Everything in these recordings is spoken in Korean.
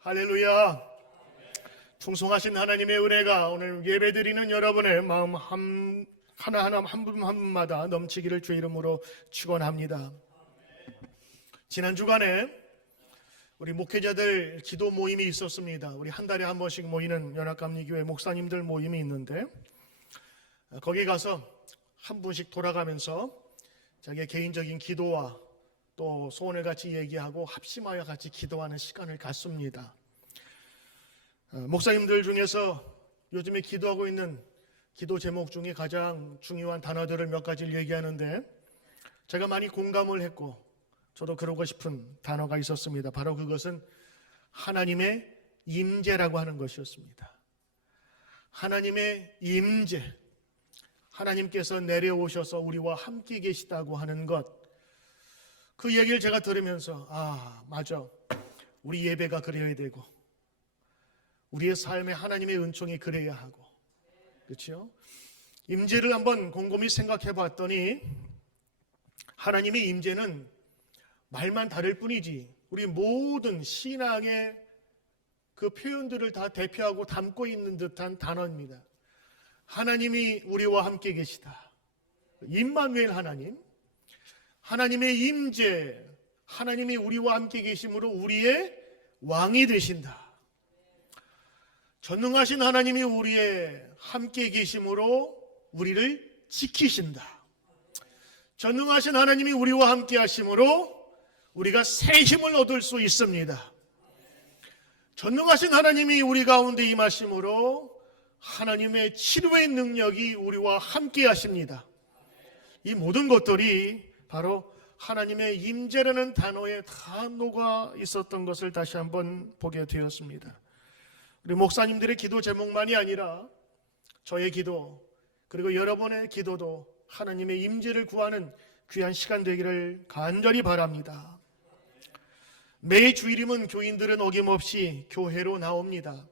할렐루야. 풍성하신 하나님의 은혜가 오늘 예배드리는 여러분의 마음 하나하나 한 분 한 분마다 넘치기를 주의 이름으로 축원합니다. 지난 주간에 우리 목회자들 기도 모임이 있었습니다. 우리 한 달에 한 번씩 모이는 연합감리교회 목사님들 모임이 있는데, 거기 가서 한 분씩 돌아가면서 자기의 개인적인 기도와 또 소원을 같이 얘기하고 합심하여 같이 기도하는 시간을 갖습니다. 목사님들 중에서 요즘에 기도하고 있는 기도 제목 중에 가장 중요한 단어들을 몇 가지를 얘기하는데, 제가 많이 공감을 했고 저도 그러고 싶은 단어가 있었습니다. 바로 그것은 하나님의 임재라고 하는 것이었습니다. 하나님의 임재, 하나님께서 내려오셔서 우리와 함께 계시다고 하는 것, 그 얘기를 제가 들으면서 맞아, 우리 예배가 그래야 되고 우리의 삶에 하나님의 은총이 그래야 하고, 그렇죠? 임재를 한번 곰곰이 생각해 봤더니 하나님의 임재는 말만 다를 뿐이지 우리 모든 신앙의 그 표현들을 다 대표하고 담고 있는 듯한 단어입니다. 하나님이 우리와 함께 계시다, 임마누엘 하나님, 하나님의 임재, 하나님이 우리와 함께 계심으로 우리의 왕이 되신다. 전능하신 하나님이 우리의 함께 계심으로 우리를 지키신다. 전능하신 하나님이 우리와 함께 하심으로 우리가 새 힘을 얻을 수 있습니다. 전능하신 하나님이 우리 가운데 임하심으로 하나님의 치료의 능력이 우리와 함께 하십니다. 이 모든 것들이 바로 하나님의 임재라는 단어에 다 녹아 있었던 것을 다시 한번 보게 되었습니다. 우리 목사님들의 기도 제목만이 아니라 저의 기도, 그리고 여러분의 기도도 하나님의 임재를 구하는 귀한 시간 되기를 간절히 바랍니다. 매 주일이면 교인들은 어김없이 교회로 나옵니다.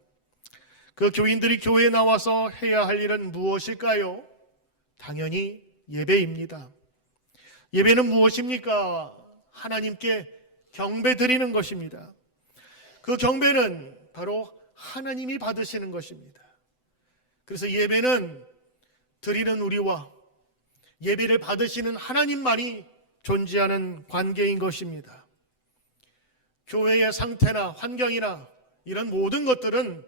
그 교인들이 교회에 나와서 해야 할 일은 무엇일까요? 당연히 예배입니다. 예배는 무엇입니까? 하나님께 경배 드리는 것입니다. 그 경배는 바로 하나님이 받으시는 것입니다. 그래서 예배는 드리는 우리와 예배를 받으시는 하나님만이 존재하는 관계인 것입니다. 교회의 상태나 환경이나 이런 모든 것들은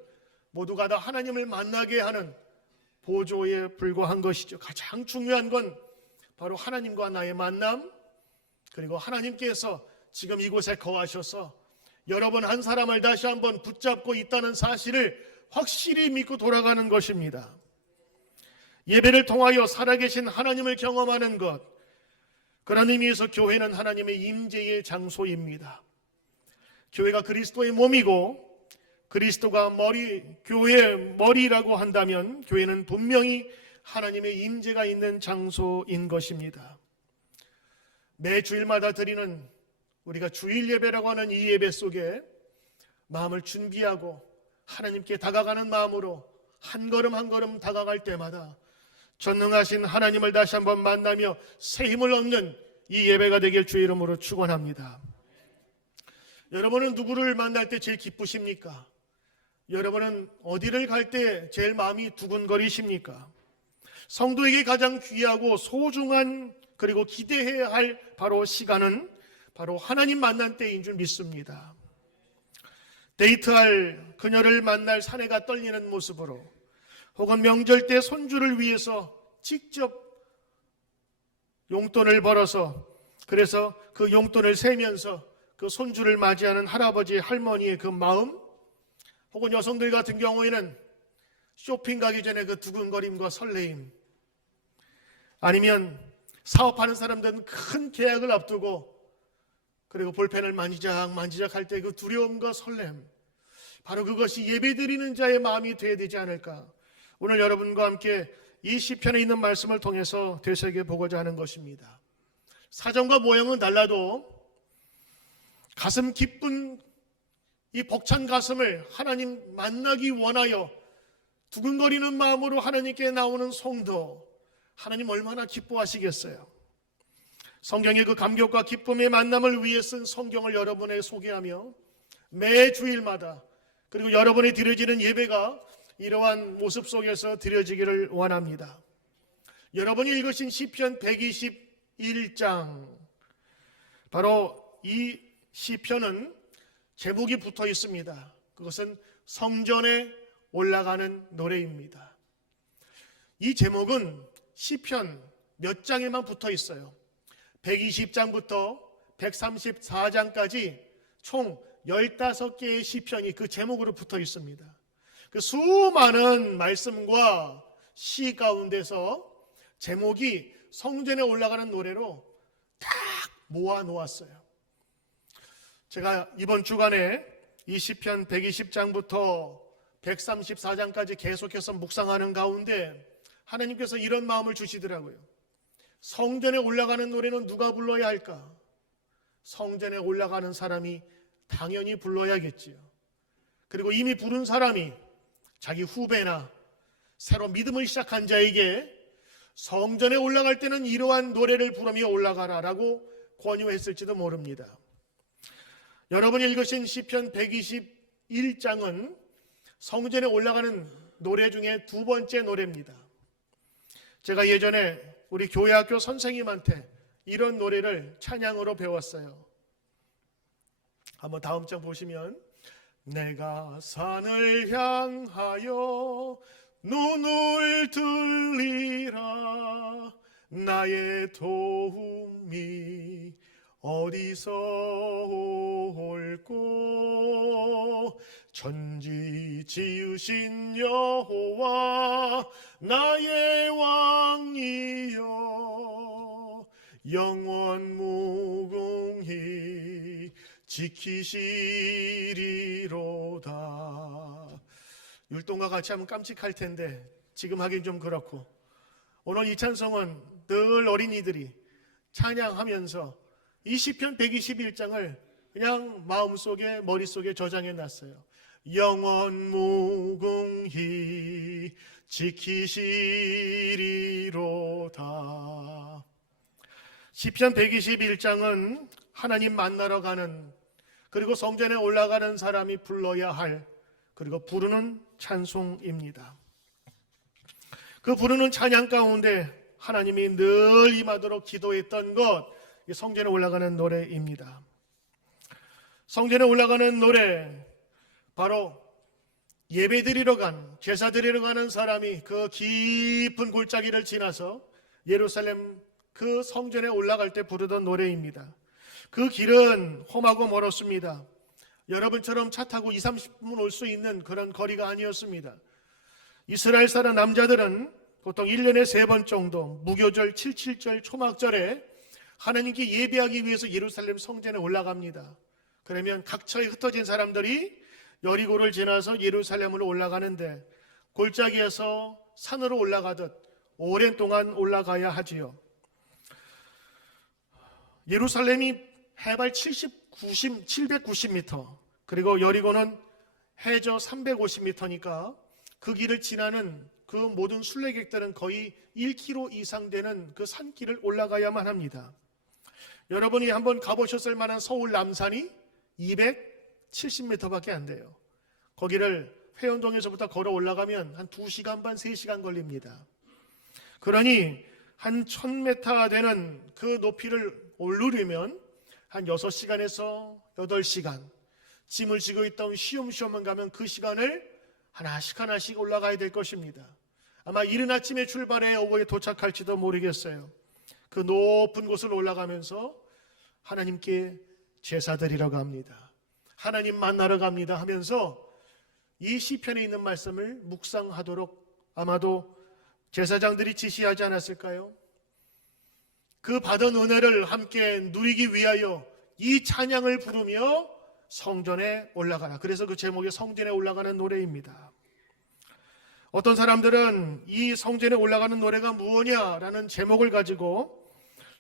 모두가 다 하나님을 만나게 하는 보조에 불과한 것이죠. 가장 중요한 건 바로 하나님과 나의 만남, 그리고 하나님께서 지금 이곳에 거하셔서 여러분 한 사람을 다시 한번 붙잡고 있다는 사실을 확실히 믿고 돌아가는 것입니다. 예배를 통하여 살아계신 하나님을 경험하는 것, 그런 의미에서 교회는 하나님의 임재의 장소입니다. 교회가 그리스도의 몸이고 그리스도가 교회의 머리라고 한다면 교회는 분명히 하나님의 임재가 있는 장소인 것입니다. 매 주일마다 드리는 우리가 주일 예배라고 하는 이 예배 속에 마음을 준비하고 하나님께 다가가는 마음으로 한 걸음 한 걸음 다가갈 때마다 전능하신 하나님을 다시 한번 만나며 새 힘을 얻는 이 예배가 되길 주의 이름으로 축원합니다. 여러분은 누구를 만날 때 제일 기쁘십니까? 여러분은 어디를 갈 때 제일 마음이 두근거리십니까? 성도에게 가장 귀하고 소중한, 그리고 기대해야 할 바로 시간은 바로 하나님 만난 때인 줄 믿습니다. 데이트할 그녀를 만날 사내가 떨리는 모습으로, 혹은 명절 때 손주를 위해서 직접 용돈을 벌어서, 그래서 그 용돈을 세면서 그 손주를 맞이하는 할아버지 할머니의 그 마음, 혹은 여성들 같은 경우에는 쇼핑 가기 전에 그 두근거림과 설레임, 아니면 사업하는 사람들은 큰 계약을 앞두고 그리고 볼펜을 만지작 할 때 그 두려움과 설렘, 바로 그것이 예배드리는 자의 마음이 되어야 되지 않을까. 오늘 여러분과 함께 이 시편에 있는 말씀을 통해서 되새겨보고자 하는 것입니다. 사정과 모양은 달라도 가슴 깊은 이 벅찬 가슴을 하나님 만나기 원하여 두근거리는 마음으로 하나님께 나오는 성도, 하나님 얼마나 기뻐하시겠어요. 성경의 그 감격과 기쁨의 만남을 위해 쓴 성경을 여러분에게 소개하며 매 주일마다 그리고 여러분이 드려지는 예배가 이러한 모습 속에서 드려지기를 원합니다. 여러분이 읽으신 시편 121장, 바로 이 시편은 제목이 붙어 있습니다. 그것은 성전에 올라가는 노래입니다. 이 제목은 시편 몇 장에만 붙어 있어요. 120장부터 134장까지 총 15개의 시편이 그 제목으로 붙어 있습니다. 그 수많은 말씀과 시 가운데서 제목이 성전에 올라가는 노래로 딱 모아 놓았어요. 제가 이번 주간에 이 시편 120장부터 134장까지 계속해서 묵상하는 가운데 하나님께서 이런 마음을 주시더라고요. 성전에 올라가는 노래는 누가 불러야 할까? 성전에 올라가는 사람이 당연히 불러야겠지요. 그리고 이미 부른 사람이 자기 후배나 새로 믿음을 시작한 자에게 성전에 올라갈 때는 이러한 노래를 부르며 올라가라라고 권유했을지도 모릅니다. 여러분이 읽으신 시편 121장은 성전에 올라가는 노래 중에 두 번째 노래입니다. 제가 예전에 우리 교회학교 선생님한테 이런 노래를 찬양으로 배웠어요. 한번 다음 장 보시면, 내가 산을 향하여 눈을 들리라, 나의 도움이 어디서 올꼬, 천지 지으신 여호와 나의 왕이여, 영원 무궁히 지키시리로다. 율동과 같이 하면 깜찍할 텐데 지금 하긴 좀 그렇고, 오늘 이 찬송은 늘 어린이들이 찬양하면서 이 시편 121장을 그냥 마음속에 머릿속에 저장해 놨어요. 영원 무궁히 지키시리로다. 시편 121장은 하나님 만나러 가는, 그리고 성전에 올라가는 사람이 불러야 할, 그리고 부르는 찬송입니다. 그 부르는 찬양 가운데 하나님이 늘 임하도록 기도했던 것, 성전에 올라가는 노래입니다. 성전에 올라가는 노래, 바로 예배 드리러 간, 제사 드리러 가는 사람이 그 깊은 골짜기를 지나서 예루살렘 그 성전에 올라갈 때 부르던 노래입니다. 그 길은 험하고 멀었습니다. 여러분처럼 차 타고 20-30분 올 수 있는 그런 거리가 아니었습니다. 이스라엘 사람 남자들은 보통 1년에 3번 정도 무교절, 77절, 초막절에 하나님께 예배하기 위해서 예루살렘 성전에 올라갑니다. 그러면 각처에 흩어진 사람들이 여리고를 지나서 예루살렘으로 올라가는데, 골짜기에서 산으로 올라가듯 오랜 동안 올라가야 하지요. 예루살렘이 해발 790m, 그리고 여리고는 해저 350m니까 그 길을 지나는 그 모든 순례객들은 거의 1km 이상 되는 그 산길을 올라가야만 합니다. 여러분이 한번 가보셨을 만한 서울 남산이 270m밖에 안 돼요. 거기를 회원동에서부터 걸어 올라가면 한 2시간 반, 3시간 걸립니다. 그러니 한 1000m 되는 그 높이를 오르려면 한 6시간에서 8시간, 짐을 지고 있던 쉬엄쉬엄만 가면 그 시간을 하나씩 올라가야 될 것입니다. 아마 이른 아침에 출발해 오후에 도착할지도 모르겠어요. 그 높은 곳을 올라가면서 하나님께 제사 드리러 갑니다, 하나님 만나러 갑니다 하면서 이 시편에 있는 말씀을 묵상하도록 아마도 제사장들이 지시하지 않았을까요? 그 받은 은혜를 함께 누리기 위하여 이 찬양을 부르며 성전에 올라가라. 그래서 그 제목이 성전에 올라가는 노래입니다. 어떤 사람들은 이 성전에 올라가는 노래가 무엇이냐라는 제목을 가지고,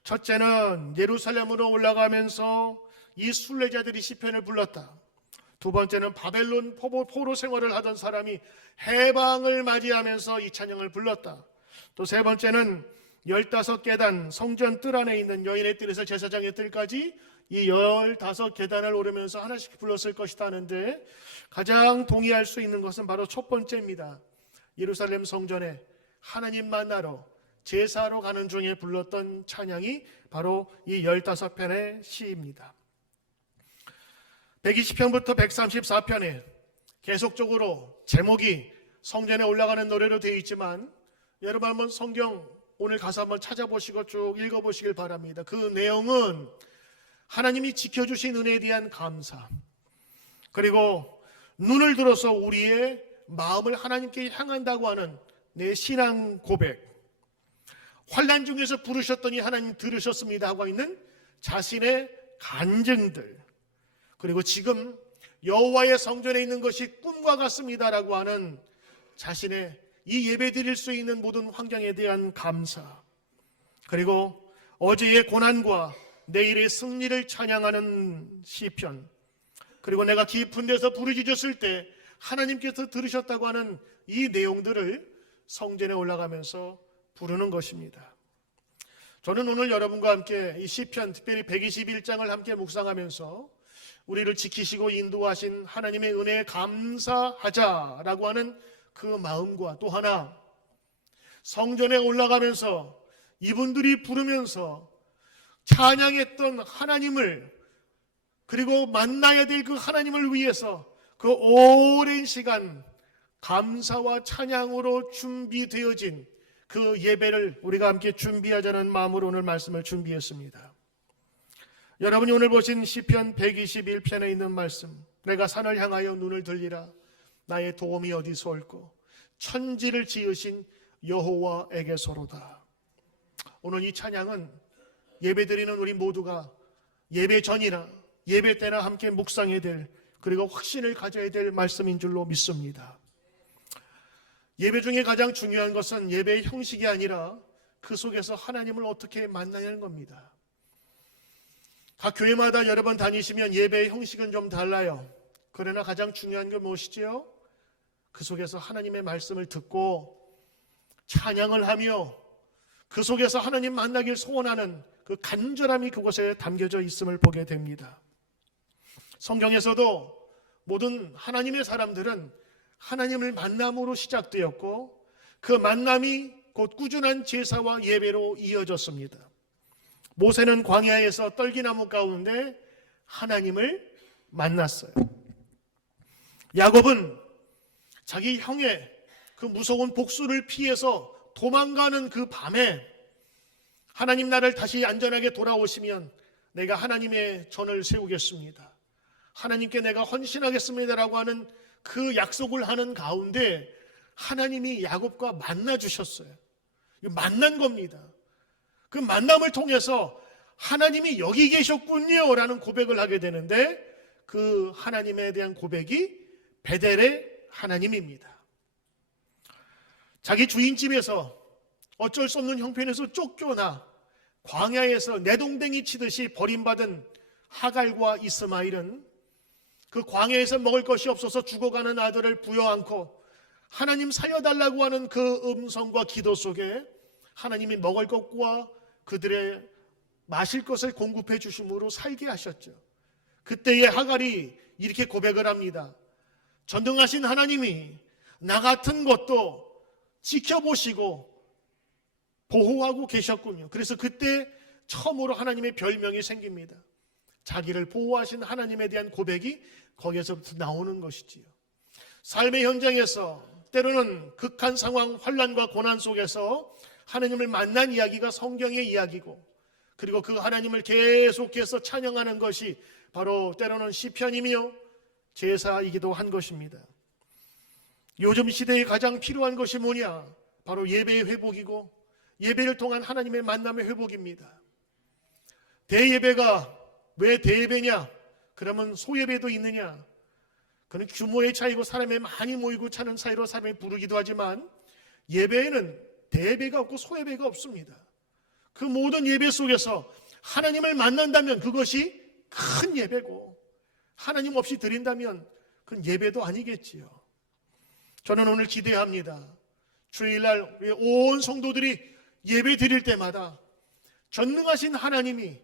첫째는 예루살렘으로 올라가면서 이 순례자들이 시편을 불렀다. 두 번째는 바벨론 포로 생활을 하던 사람이 해방을 맞이하면서 이 찬양을 불렀다. 또 세 번째는 15계단 성전 뜰 안에 있는 여인의 뜰에서 제사장의 뜰까지 이 15계단을 오르면서 하나씩 불렀을 것이다 하는데 가장 동의할 수 있는 것은 바로 첫 번째입니다. 예루살렘 성전에 하나님 만나러 제사로 가는 중에 불렀던 찬양이 바로 이 15편의 시입니다. 120편부터 134편에 계속적으로 제목이 성전에 올라가는 노래로 되어 있지만 여러분 한번 성경 오늘 가서 한번 찾아보시고 쭉 읽어보시길 바랍니다. 그 내용은 하나님이 지켜주신 은혜에 대한 감사, 그리고 눈을 들어서 우리의 마음을 하나님께 향한다고 하는 내 신앙 고백, 환난 중에서 부르셨더니 하나님 들으셨습니다 하고 있는 자신의 간증들, 그리고 지금 여호와의 성전에 있는 것이 꿈과 같습니다라고 하는 자신의 이 예배 드릴 수 있는 모든 환경에 대한 감사, 그리고 어제의 고난과 내일의 승리를 찬양하는 시편, 그리고 내가 깊은 데서 부르짖었을 때 하나님께서 들으셨다고 하는 이 내용들을 성전에 올라가면서 부르는 것입니다. 저는 오늘 여러분과 함께 이 시편, 특별히 121장을 함께 묵상하면서 우리를 지키시고 인도하신 하나님의 은혜에 감사하자라고 하는 그 마음과 또 하나 성전에 올라가면서 이분들이 부르면서 찬양했던 하나님을, 그리고 만나야 될 그 하나님을 위해서 그 오랜 시간 감사와 찬양으로 준비되어진 그 예배를 우리가 함께 준비하자는 마음으로 오늘 말씀을 준비했습니다. 여러분이 오늘 보신 시편 121편에 있는 말씀, 내가 산을 향하여 눈을 들리라 나의 도움이 어디서 올꼬 천지를 지으신 여호와에게서로다. 오늘 이 찬양은 예배드리는 우리 모두가 예배 전이나 예배 때나 함께 묵상해야 될, 그리고 확신을 가져야 될 말씀인 줄로 믿습니다. 예배 중에 가장 중요한 것은 예배의 형식이 아니라 그 속에서 하나님을 어떻게 만나냐는 겁니다. 각 교회마다 여러 번 다니시면 예배의 형식은 좀 달라요. 그러나 가장 중요한 게 무엇이지요? 그 속에서 하나님의 말씀을 듣고 찬양을 하며 그 속에서 하나님 만나길 소원하는 그 간절함이 그곳에 담겨져 있음을 보게 됩니다. 성경에서도 모든 하나님의 사람들은 하나님을 만남으로 시작되었고 그 만남이 곧 꾸준한 제사와 예배로 이어졌습니다. 모세는 광야에서 떨기나무 가운데 하나님을 만났어요. 야곱은 자기 형의 그 무서운 복수를 피해서 도망가는 그 밤에 하나님 나를 다시 안전하게 돌아오시면 내가 하나님의 전을 세우겠습니다, 하나님께 내가 헌신하겠습니다라고 하는 그 약속을 하는 가운데 하나님이 야곱과 만나 주셨어요. 만난 겁니다. 그 만남을 통해서 하나님이 여기 계셨군요 라는 고백을 하게 되는데 그 하나님에 대한 고백이 베델의 하나님입니다. 자기 주인집에서 어쩔 수 없는 형편에서 쫓겨나 광야에서 내동댕이 치듯이 버림받은 하갈과 이스마엘은 그 광야에서 먹을 것이 없어서 죽어가는 아들을 부여안고 하나님 살려달라고 하는 그 음성과 기도 속에 하나님이 먹을 것과 그들의 마실 것을 공급해 주심으로 살게 하셨죠. 그때의 하갈이 이렇게 고백을 합니다. 전능하신 하나님이 나 같은 것도 지켜보시고 보호하고 계셨군요. 그래서 그때 처음으로 하나님의 별명이 생깁니다. 자기를 보호하신 하나님에 대한 고백이 거기에서부터 나오는 것이지요. 삶의 현장에서 때로는 극한 상황, 환난과 고난 속에서 하나님을 만난 이야기가 성경의 이야기고, 그리고 그 하나님을 계속해서 찬양하는 것이 바로 때로는 시편이며 제사이기도 한 것입니다. 요즘 시대에 가장 필요한 것이 뭐냐? 바로 예배의 회복이고 예배를 통한 하나님의 만남의 회복입니다. 대예배가 왜 대예배냐? 그러면 소예배도 있느냐? 그는 규모의 차이고 사람이 많이 모이고 차는 사이로 사람이 부르기도 하지만 예배에는 대예배가 없고 소예배가 없습니다. 그 모든 예배 속에서 하나님을 만난다면 그것이 큰 예배고 하나님 없이 드린다면 그건 예배도 아니겠지요. 저는 오늘 기대합니다. 주일날 온 성도들이 예배 드릴 때마다 전능하신 하나님이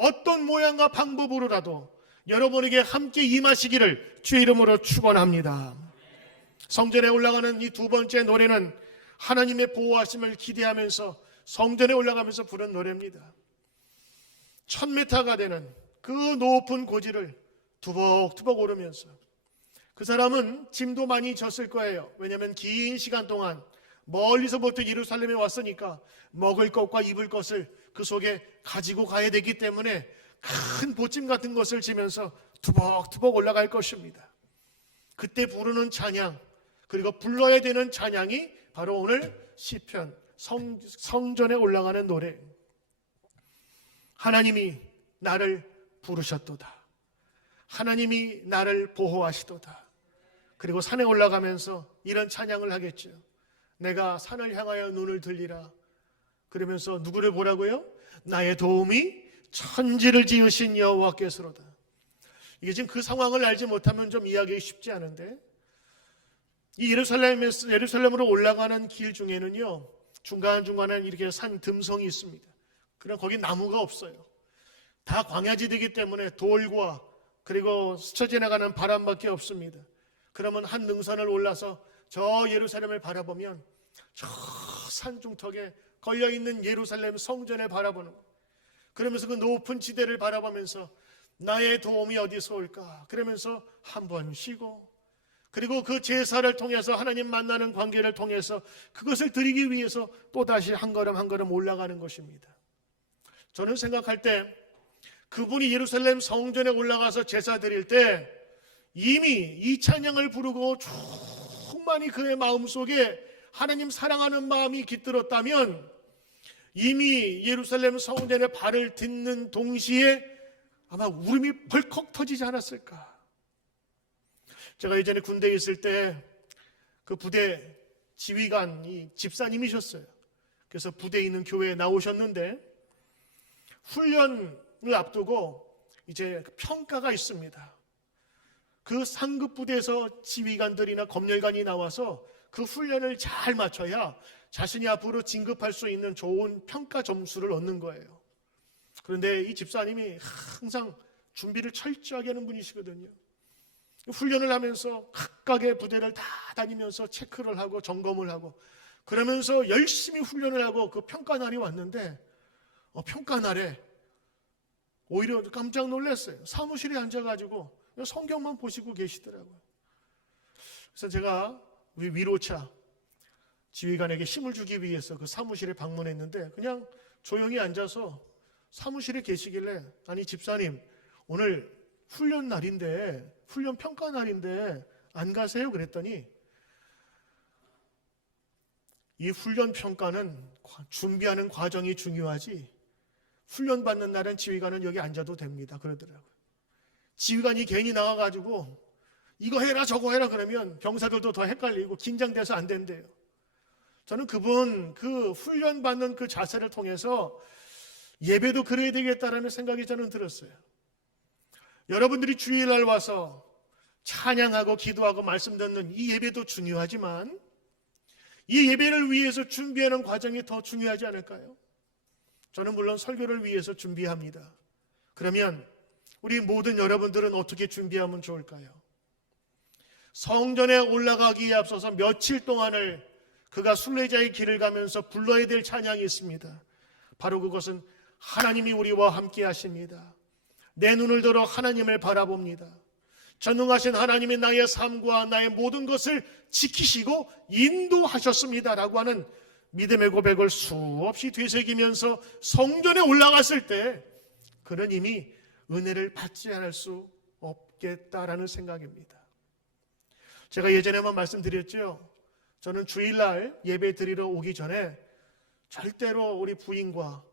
어떤 모양과 방법으로라도 여러분에게 함께 임하시기를 주의 이름으로 축원합니다. 성전에 올라가는 이 두 번째 노래는 하나님의 보호하심을 기대하면서 성전에 올라가면서 부른 노래입니다. 1000m가 되는 그 높은 고지를 두벅두벅 오르면서, 그 사람은 짐도 많이 졌을 거예요. 왜냐하면 긴 시간 동안 멀리서부터 예루살렘에 왔으니까 먹을 것과 입을 것을 그 속에 가지고 가야 되기 때문에 큰 보짐 같은 것을 지면서 두벅두벅 올라갈 것입니다. 그때 부르는 찬양, 그리고 불러야 되는 찬양이 바로 오늘 시편 성전에 올라가는 노래. 하나님이 나를 부르셨도다. 하나님이 나를 보호하시도다. 그리고 산에 올라가면서 이런 찬양을 하겠죠. 내가 산을 향하여 눈을 들리라. 그러면서 누구를 보라고요? 나의 도움이 천지를 지으신 여호와께서로다. 이게 지금 그 상황을 알지 못하면 좀 이해하기 쉽지 않은데, 이 예루살렘으로 올라가는 길 중에는요, 중간중간에 이렇게 산 듬성이 있습니다. 그럼 거기 나무가 없어요. 다 광야지대이기 때문에 돌과 그리고 스쳐 지나가는 바람밖에 없습니다. 그러면 한 능선을 올라서 저 예루살렘을 바라보면 저 산중턱에 걸려있는 예루살렘 성전을 바라보는 거예요. 그러면서 그 높은 지대를 바라보면서 나의 도움이 어디서 올까? 그러면서 한 번 쉬고, 그리고 그 제사를 통해서 하나님 만나는 관계를 통해서 그것을 드리기 위해서 또다시 한 걸음 한 걸음 올라가는 것입니다. 저는 생각할 때 그분이 예루살렘 성전에 올라가서 제사 드릴 때 이미 이 찬양을 부르고 충만히 그의 마음속에 하나님 사랑하는 마음이 깃들었다면 이미 예루살렘 성전에 발을 딛는 동시에 아마 울음이 벌컥 터지지 않았을까. 제가 예전에 군대에 있을 때 그 부대 지휘관이 집사님이셨어요. 그래서 부대에 있는 교회에 나오셨는데 훈련을 앞두고 이제 평가가 있습니다. 그 상급 부대에서 지휘관들이나 검열관이 나와서 그 훈련을 잘 마쳐야 자신이 앞으로 진급할 수 있는 좋은 평가 점수를 얻는 거예요. 그런데 이 집사님이 항상 준비를 철저하게 하는 분이시거든요. 훈련을 하면서 각각의 부대를 다 다니면서 체크를 하고 점검을 하고 그러면서 열심히 훈련을 하고 그 평가날이 왔는데 평가날에 오히려 깜짝 놀랐어요. 사무실에 앉아가지고 성경만 보시고 계시더라고요. 그래서 제가 우리 위로차 지휘관에게 힘을 주기 위해서 그 사무실에 방문했는데 그냥 조용히 앉아서 사무실에 계시길래, 아니 집사님 오늘 훈련 날인데, 훈련 평가 날인데 안 가세요? 그랬더니 이 훈련 평가는 준비하는 과정이 중요하지 훈련 받는 날은 지휘관은 여기 앉아도 됩니다. 그러더라고요. 지휘관이 괜히 나와가지고 이거 해라 저거 해라 그러면 병사들도 더 헷갈리고 긴장돼서 안 된대요. 저는 그분 그 훈련 받는 그 자세를 통해서 예배도 그래야 되겠다라는 생각이 저는 들었어요. 여러분들이 주일날 와서 찬양하고 기도하고 말씀 듣는 이 예배도 중요하지만 이 예배를 위해서 준비하는 과정이 더 중요하지 않을까요? 저는 물론 설교를 위해서 준비합니다. 그러면 우리 모든 여러분들은 어떻게 준비하면 좋을까요? 성전에 올라가기에 앞서서 며칠 동안을 그가 순례자의 길을 가면서 불러야 될 찬양이 있습니다. 바로 그것은 하나님이 우리와 함께 하십니다. 내 눈을 들어 하나님을 바라봅니다. 전능하신 하나님이 나의 삶과 나의 모든 것을 지키시고 인도하셨습니다 라고 하는 믿음의 고백을 수없이 되새기면서 성전에 올라갔을 때 그는 이미 은혜를 받지 않을 수 없겠다라는 생각입니다. 제가 예전에만 말씀드렸죠. 저는 주일날 예배 드리러 오기 전에 절대로 우리 부인과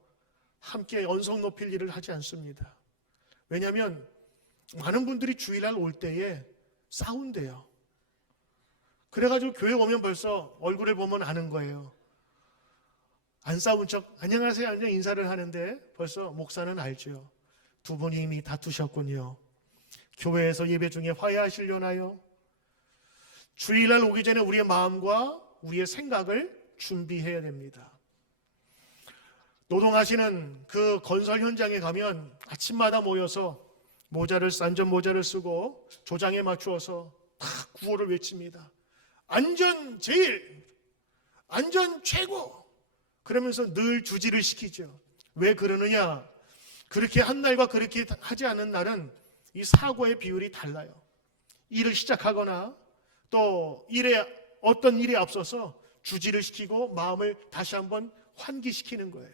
함께 언성 높일 일을 하지 않습니다. 왜냐하면 많은 분들이 주일날 올 때에 싸운대요. 그래가지고 교회 오면 벌써 얼굴을 보면 아는 거예요. 안 싸운 척 안녕하세요 안녕 인사를 하는데 벌써 목사는 알죠. 두 분이 이미 다투셨군요. 교회에서 예배 중에 화해하시려나요? 주일날 오기 전에 우리의 마음과 우리의 생각을 준비해야 됩니다. 노동하시는 그 건설 현장에 가면 아침마다 모여서 안전 모자를 쓰고 조장에 맞추어서 다 구호를 외칩니다. 안전 제일, 안전 최고. 그러면서 늘 주지를 시키죠. 왜 그러느냐? 그렇게 한 날과 그렇게 하지 않은 날은 이 사고의 비율이 달라요. 일을 시작하거나 또 어떤 일에 앞서서 주지를 시키고 마음을 다시 한번 환기시키는 거예요.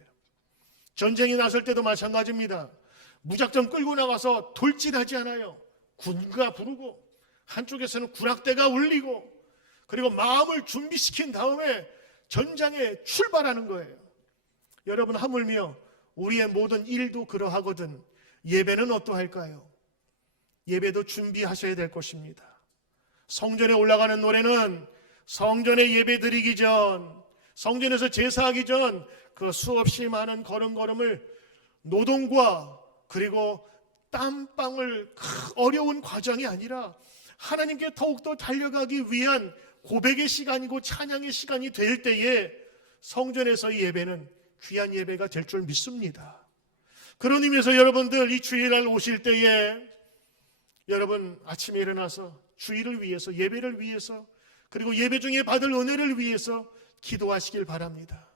전쟁이 났을 때도 마찬가지입니다. 무작정 끌고 나가서 돌진하지 않아요. 군가 부르고 한쪽에서는 군악대가 울리고 그리고 마음을 준비시킨 다음에 전장에 출발하는 거예요. 여러분, 하물며 우리의 모든 일도 그러하거든 예배는 어떠할까요? 예배도 준비하셔야 될 것입니다. 성전에 올라가는 노래는 성전에 예배 드리기 전, 성전에서 제사하기 전 그 수없이 많은 걸음걸음을 노동과 그리고 땀방울 어려운 과정이 아니라 하나님께 더욱더 달려가기 위한 고백의 시간이고 찬양의 시간이 될 때에 성전에서의 예배는 귀한 예배가 될 줄 믿습니다. 그런 의미에서 여러분들 이 주일날 오실 때에 여러분 아침에 일어나서 주일을 위해서, 예배를 위해서, 그리고 예배 중에 받을 은혜를 위해서 기도하시길 바랍니다.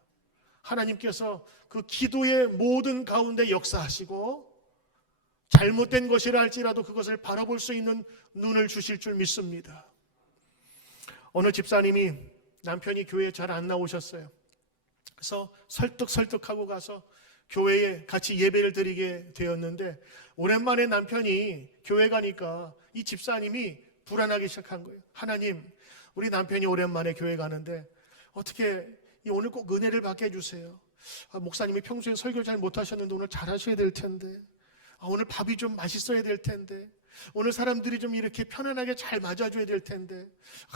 하나님께서 그 기도의 모든 가운데 역사하시고 잘못된 것이라 할지라도 그것을 바라볼 수 있는 눈을 주실 줄 믿습니다. 어느 집사님이 남편이 교회에 잘 안 나오셨어요. 그래서 설득하고 가서 교회에 같이 예배를 드리게 되었는데 오랜만에 남편이 교회 가니까 이 집사님이 불안하기 시작한 거예요. 하나님, 우리 남편이 오랜만에 교회 가는데 어떻게 오늘 꼭 은혜를 받게 해주세요. 목사님이 평소에 설교 잘 못하셨는데 오늘 잘하셔야 될 텐데, 오늘 밥이 좀 맛있어야 될 텐데, 오늘 사람들이 좀 이렇게 편안하게 잘 맞아줘야 될 텐데,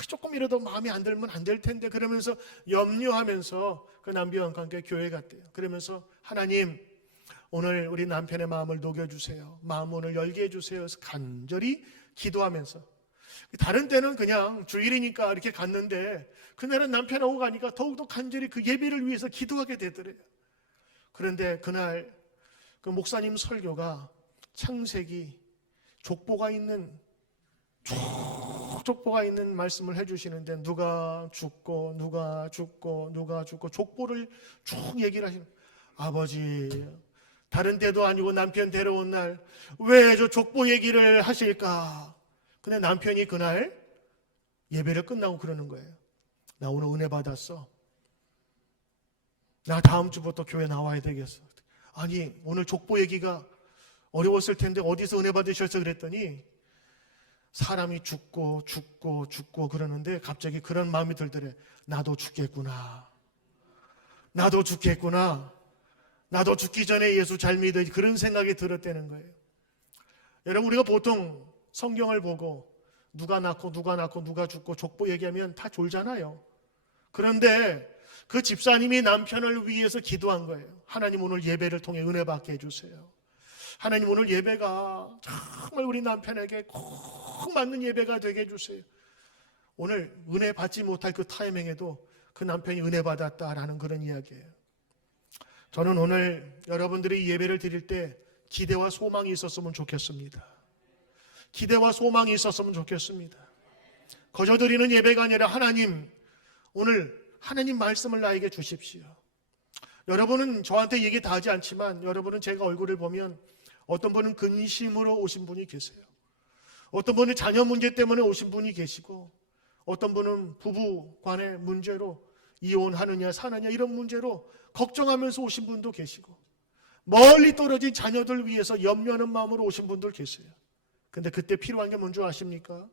조금이라도 마음에 안 들면 안 될 텐데, 그러면서 염려하면서 그 남편과 함께 교회 갔대요. 그러면서 하나님, 오늘 우리 남편의 마음을 녹여주세요. 마음 오늘 열게 해주세요. 그래서 간절히 기도하면서, 다른 때는 그냥 주일이니까 이렇게 갔는데 그날은 남편하고 가니까 더욱더 간절히 그 예배를 위해서 기도하게 되더래요. 그런데 그날 그 목사님 설교가 창세기 족보가 있는 말씀을 해주시는데 누가 죽고 족보를 쭉 얘기를 하시는, 아버지, 다른 때도 아니고 남편 데려온 날 왜 저 족보 얘기를 하실까? 근데 남편이 그날 예배를 끝나고 그러는 거예요. 나 오늘 은혜 받았어. 나 다음 주부터 교회 나와야 되겠어. 아니, 오늘 족보 얘기가 어려웠을 텐데 어디서 은혜 받으셔서 그랬더니 사람이 죽고 그러는데 갑자기 그런 마음이 들더래. 나도 죽겠구나. 나도 죽기 전에 예수 잘 믿어. 그런 생각이 들었다는 거예요. 여러분, 우리가 보통 성경을 보고 누가 낳고 누가 죽고 족보 얘기하면 다 졸잖아요. 그런데 그 집사님이 남편을 위해서 기도한 거예요. 하나님, 오늘 예배를 통해 은혜 받게 해주세요. 하나님, 오늘 예배가 정말 우리 남편에게 꼭 맞는 예배가 되게 해주세요. 오늘 은혜 받지 못할 그 타이밍에도 그 남편이 은혜 받았다라는 그런 이야기예요. 저는 오늘 여러분들이 예배를 드릴 때 기대와 소망이 있었으면 좋겠습니다. 기대와 소망이 있었으면 좋겠습니다. 거저 드리는 예배가 아니라 하나님, 오늘 하나님 말씀을 나에게 주십시오. 여러분은 저한테 얘기 다 하지 않지만 여러분은 제가 얼굴을 보면 어떤 분은 근심으로 오신 분이 계세요. 어떤 분은 자녀 문제 때문에 오신 분이 계시고, 어떤 분은 부부 간의 문제로 이혼하느냐 사느냐 이런 문제로 걱정하면서 오신 분도 계시고, 멀리 떨어진 자녀들 위해서 염려하는 마음으로 오신 분들 계세요. 근데 그때 필요한 게 뭔지 아십니까?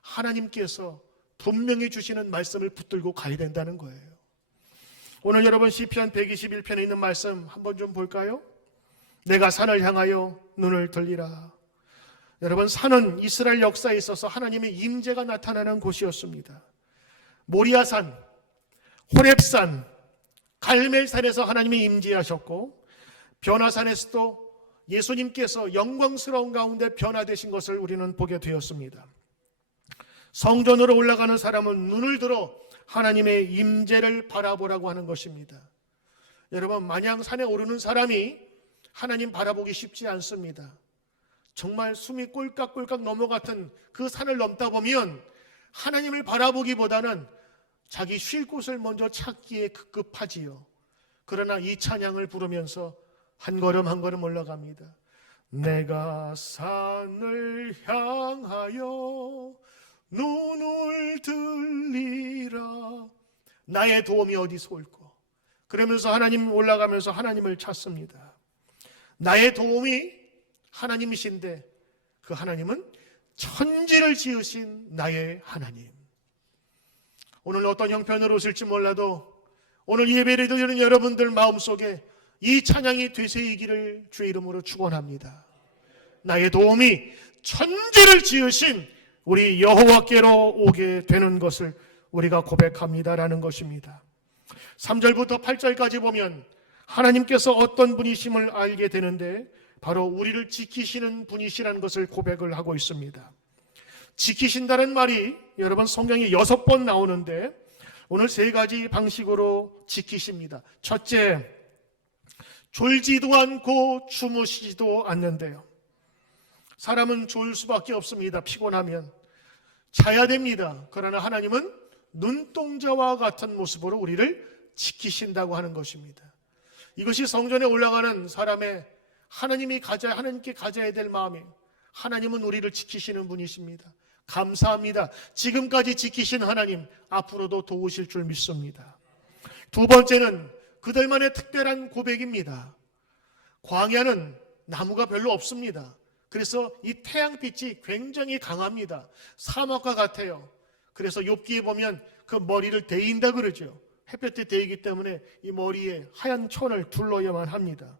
하나님께서 분명히 주시는 말씀을 붙들고 가야 된다는 거예요. 오늘 여러분 시편 121편에 있는 말씀 한번 좀 볼까요? 내가 산을 향하여 눈을 들리라. 여러분, 산은 이스라엘 역사에 있어서 하나님의 임재가 나타나는 곳이었습니다. 모리아산, 호렙산, 갈멜산에서 하나님이 임재하셨고, 변화산에서도 예수님께서 영광스러운 가운데 변화되신 것을 우리는 보게 되었습니다. 성전으로 올라가는 사람은 눈을 들어 하나님의 임재를 바라보라고 하는 것입니다. 여러분, 마냥 산에 오르는 사람이 하나님 바라보기 쉽지 않습니다. 정말 숨이 꼴깍꼴깍 넘어갔던 그 산을 넘다 보면 하나님을 바라보기보다는 자기 쉴 곳을 먼저 찾기에 급급하지요. 그러나 이 찬양을 부르면서 한 걸음 한 걸음 올라갑니다. 내가 산을 향하여 눈을 들리라. 나의 도움이 어디서 올꼬? 그러면서 하나님 올라가면서 하나님을 찾습니다. 나의 도움이 하나님이신데 그 하나님은 천지를 지으신 나의 하나님. 오늘 어떤 형편으로 오실지 몰라도 오늘 예배를 드리는 여러분들 마음속에 이 찬양이 되새기기를 주의 이름으로 축원합니다. 나의 도움이 천지를 지으신 우리 여호와께로 오게 되는 것을 우리가 고백합니다라는 것입니다. 3절부터 8절까지 보면 하나님께서 어떤 분이심을 알게 되는데 바로 우리를 지키시는 분이시라는 것을 고백을 하고 있습니다. 지키신다는 말이 여러분 성경에 6번 나오는데 오늘 3가지 방식으로 지키십니다. 첫째, 졸지도 않고 주무시지도 않는데요. 사람은 졸 수밖에 없습니다. 피곤하면 자야 됩니다. 그러나 하나님은 눈동자와 같은 모습으로 우리를 지키신다고 하는 것입니다. 이것이 성전에 올라가는 사람의 하나님께 가져야 될 마음이에요. 하나님은 우리를 지키시는 분이십니다. 감사합니다. 지금까지 지키신 하나님, 앞으로도 도우실 줄 믿습니다. 두 번째는 그들만의 특별한 고백입니다. 광야는 나무가 별로 없습니다. 그래서 이 태양빛이 굉장히 강합니다. 사막과 같아요. 그래서 욥기에 보면 그 머리를 데인다 그러죠. 햇볕에 데이기 때문에 이 머리에 하얀 천을 둘러야만 합니다.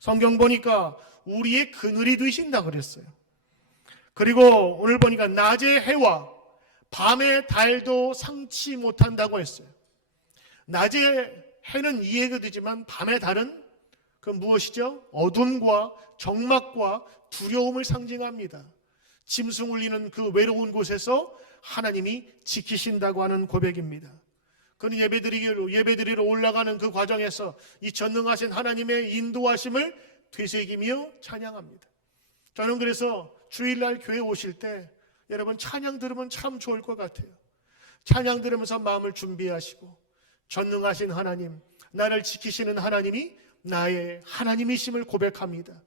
성경 보니까 우리의 그늘이 되신다 그랬어요. 그리고 오늘 보니까 낮의 해와 밤의 달도 상치 못한다고 했어요. 낮의 해는 이해가 되지만 밤의 달은 그 무엇이죠? 어둠과 적막과 두려움을 상징합니다. 짐승 울리는 그 외로운 곳에서 하나님이 지키신다고 하는 고백입니다. 그는 예배드리러 올라가는 그 과정에서 이 전능하신 하나님의 인도하심을 되새기며 찬양합니다. 저는 그래서 주일날 교회 오실 때 여러분 찬양 들으면 참 좋을 것 같아요. 찬양 들으면서 마음을 준비하시고 전능하신 하나님, 나를 지키시는 하나님이 나의 하나님이심을 고백합니다.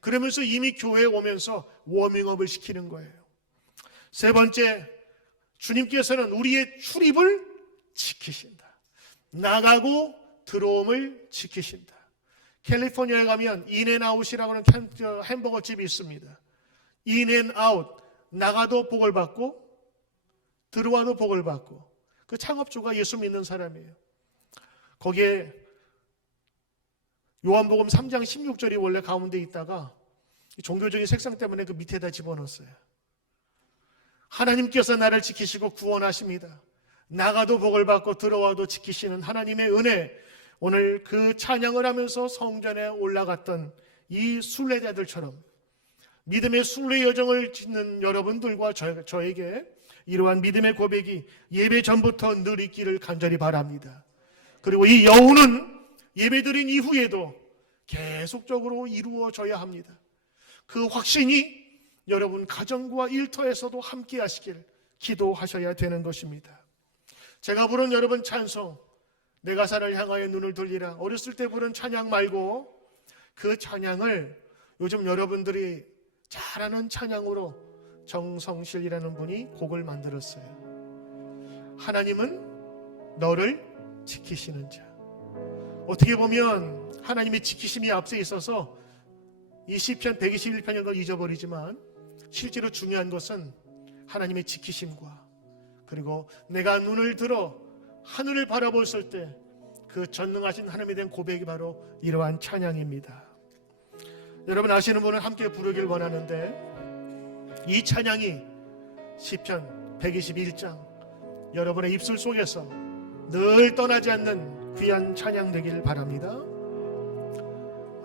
그러면서 이미 교회에 오면서 워밍업을 시키는 거예요. 세 번째, 주님께서는 우리의 출입을 지키신다. 나가고 들어옴을 지키신다. 캘리포니아에 가면 인앤아웃이라고 하는 햄버거 집이 있습니다. 인앤아웃, 나가도 복을 받고 들어와도 복을 받고. 그 창업주가 예수 믿는 사람이에요. 거기에 요한복음 3장 16절이 원래 가운데 있다가 종교적인 색상 때문에 그 밑에다 집어넣었어요. 하나님께서 나를 지키시고 구원하십니다. 나가도 복을 받고 들어와도 지키시는 하나님의 은혜, 오늘 그 찬양을 하면서 성전에 올라갔던 이 순례자들처럼 믿음의 순례 여정을 짓는 여러분들과 저에게 이러한 믿음의 고백이 예배 전부터 늘 있기를 간절히 바랍니다. 그리고 이 여우는 예배드린 이후에도 계속적으로 이루어져야 합니다. 그 확신이 여러분 가정과 일터에서도 함께 하시길 기도하셔야 되는 것입니다. 제가 부른 여러분 찬송, 내가 산을 향하여 눈을 돌리라, 어렸을 때 부른 찬양 말고 그 찬양을 요즘 여러분들이 잘 아는 찬양으로 정성실이라는 분이 곡을 만들었어요. 하나님은 너를 지키시는 자. 어떻게 보면 하나님의 지키심이 앞서 있어서 이 시편 121편인 걸 잊어버리지만 실제로 중요한 것은 하나님의 지키심과 그리고 내가 눈을 들어 하늘을 바라보았을 때 그 전능하신 하나님에 대한 고백이 바로 이러한 찬양입니다. 여러분 아시는 분은 함께 부르길 원하는데 이 찬양이 시편 121장 여러분의 입술 속에서 늘 떠나지 않는 귀한 찬양 되길 바랍니다.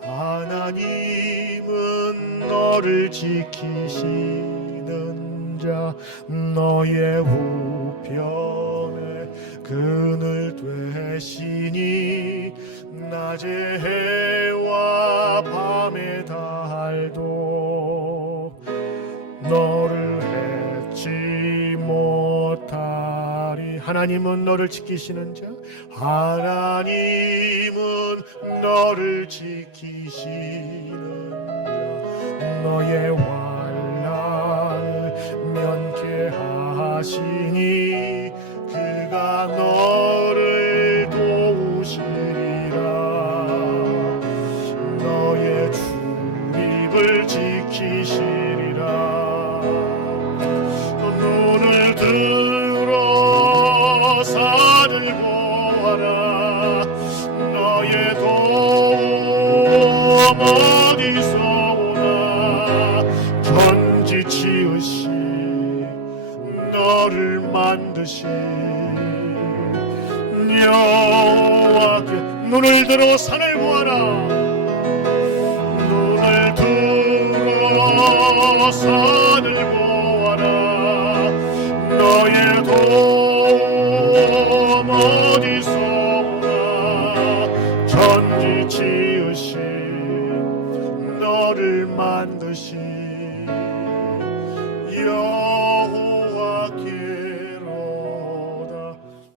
하나님은 너를 지키시는 자, 너의 우편에 그늘 되시니 나의 낮의 해와 밤의 달도 너를 해치 못하리. 하나님은 너를 지키시는 자, 하나님은 너를 지키시는 자, 너의 환난을 면케 하시니 그가 너를 도우시리라. 너의 출입을 지키시리라. 눈을 들어 산을 보아라. 너의 도움 어디서 오나. 천지 지으신 너를 만드신 여호와께 눈을 들어 산을 보아라. 눈을 들어 산을 보아라. 너의 도움 어디서 오나. 천지 지으신 너를 만드신